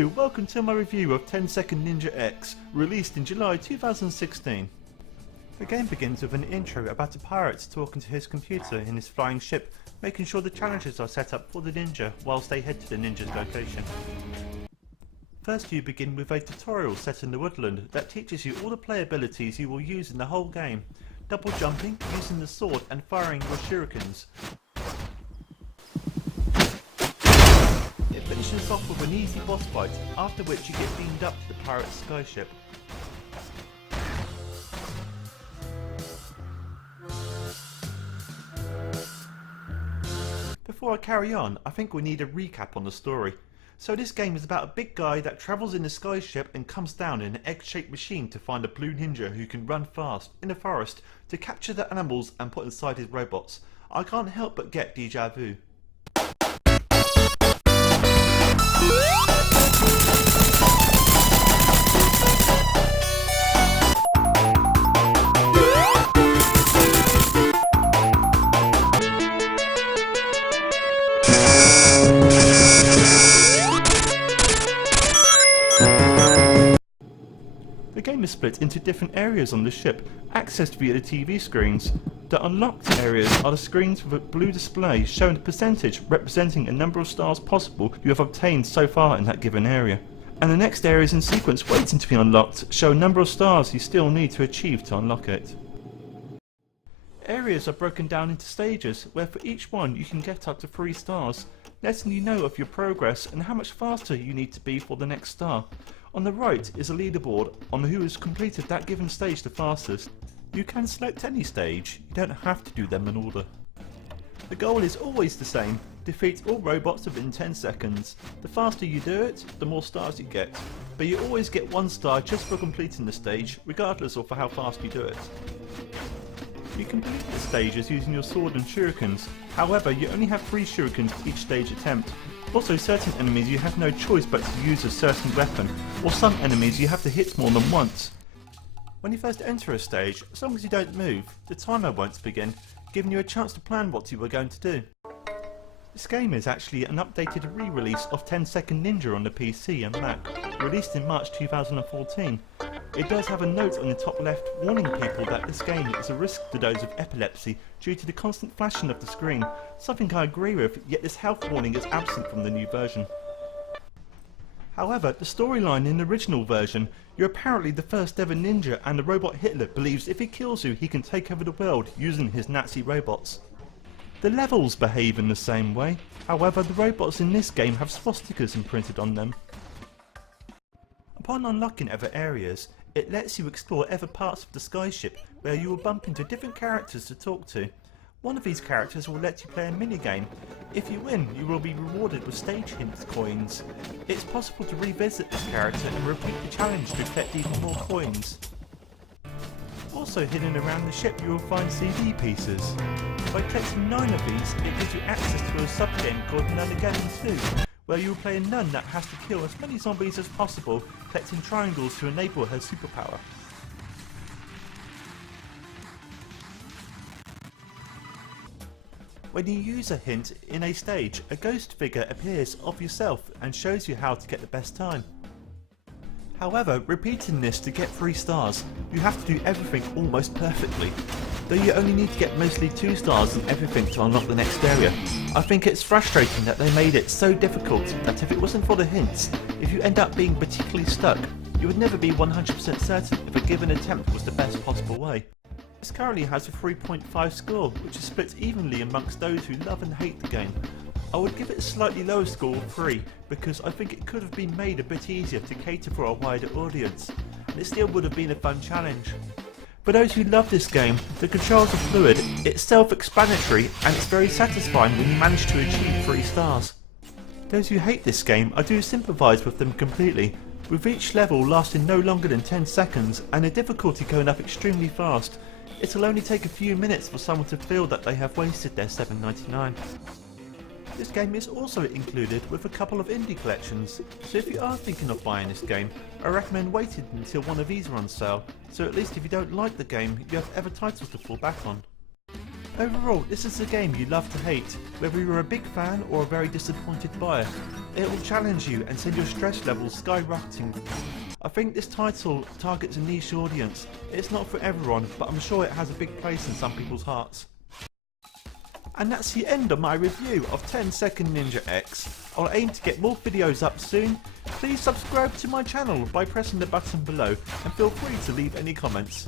Hello, welcome to my review of 10 Second Ninja X, released in July 2016. The game begins with an intro about a pirate talking to his computer in his flying ship, making sure the challenges are set up for the ninja whilst they head to the ninja's location. First you begin with a tutorial set in the woodland that teaches you all the play abilities you will use in the whole game. Double jumping, using the sword and firing your shurikens. It finishes off with an easy boss fight, after which you get beamed up to the pirate's skyship. Before I carry on, I think we need a recap on the story. So this game is about a big guy that travels in a skyship and comes down in an egg-shaped machine to find a blue ninja who can run fast in a forest to capture the animals and put inside his robots. I can't help but get deja vu. The game is split into different areas on the ship, accessed via the TV screens. The unlocked areas are the screens with a blue display showing the percentage representing a number of stars possible you have obtained so far in that given area. And the next areas in sequence waiting to be unlocked show a number of stars you still need to achieve to unlock it. Areas are broken down into stages where for each one you can get up to 3 stars, letting you know of your progress and how much faster you need to be for the next star. On the right is a leaderboard on who has completed that given stage the fastest. You can select any stage, you don't have to do them in order. The goal is always the same, defeat all robots within 10 seconds. The faster you do it, the more stars you get, but you always get 1 star just for completing the stage, regardless of how fast you do it. You complete the stages using your sword and shurikens, however you only have 3 shurikens each stage attempt. Also, certain enemies you have no choice but to use a certain weapon, or some enemies you have to hit more than once. When you first enter a stage, as long as you don't move, the timer won't begin, giving you a chance to plan what you are going to do. This game is actually an updated re-release of 10 Second Ninja on the PC and Mac, released in March 2014. It does have a note on the top left warning people that this game is a risk to those with epilepsy due to the constant flashing of the screen, something I agree with, yet this health warning is absent from the new version. However, the storyline in the original version, you're apparently the first ever ninja and the robot Hitler believes if he kills you he can take over the world using his Nazi robots. The levels behave in the same way, however the robots in this game have swastikas imprinted on them. Upon unlocking other areas, it lets you explore other parts of the skyship where you will bump into different characters to talk to. One of these characters will let you play a minigame. If you win, you will be rewarded with stage hints coins. It's possible to revisit this character and repeat the challenge to collect even more coins. Also hidden around the ship you will find CD pieces. By collecting 9 of these, it gives you access to a sub-game called Nunaganon 2, where you will play a nun that has to kill as many zombies as possible, collecting triangles to enable her superpower. When you use a hint in a stage, a ghost figure appears of yourself and shows you how to get the best time. However, repeating this to get 3 stars, you have to do everything almost perfectly, though you only need to get mostly 2 stars in everything to unlock the next area. I think it's frustrating that they made it so difficult that if it wasn't for the hints, if you end up being particularly stuck, you would never be 100% certain if a given attempt was the best possible way. This currently has a 3.5 score, which is split evenly amongst those who love and hate the game. I would give it a slightly lower score of 3, because I think it could have been made a bit easier to cater for a wider audience, and it still would have been a fun challenge. For those who love this game, the controls are fluid, it's self-explanatory, and it's very satisfying when you manage to achieve 3 stars. Those who hate this game, I do sympathise with them completely, with each level lasting no longer than 10 seconds and the difficulty going up extremely fast. It'll only take a few minutes for someone to feel that they have wasted their $7.99. This game is also included with a couple of indie collections, so if you are thinking of buying this game, I recommend waiting until one of these are on sale, so at least if you don't like the game, you have other titles to fall back on. Overall, this is a game you love to hate, whether you're a big fan or a very disappointed buyer. It will challenge you and send your stress levels skyrocketing. I think this title targets a niche audience. It's not for everyone, but I'm sure it has a big place in some people's hearts. And that's the end of my review of 10 Second Ninja X. I'll aim to get more videos up soon. Please subscribe to my channel by pressing the button below and feel free to leave any comments.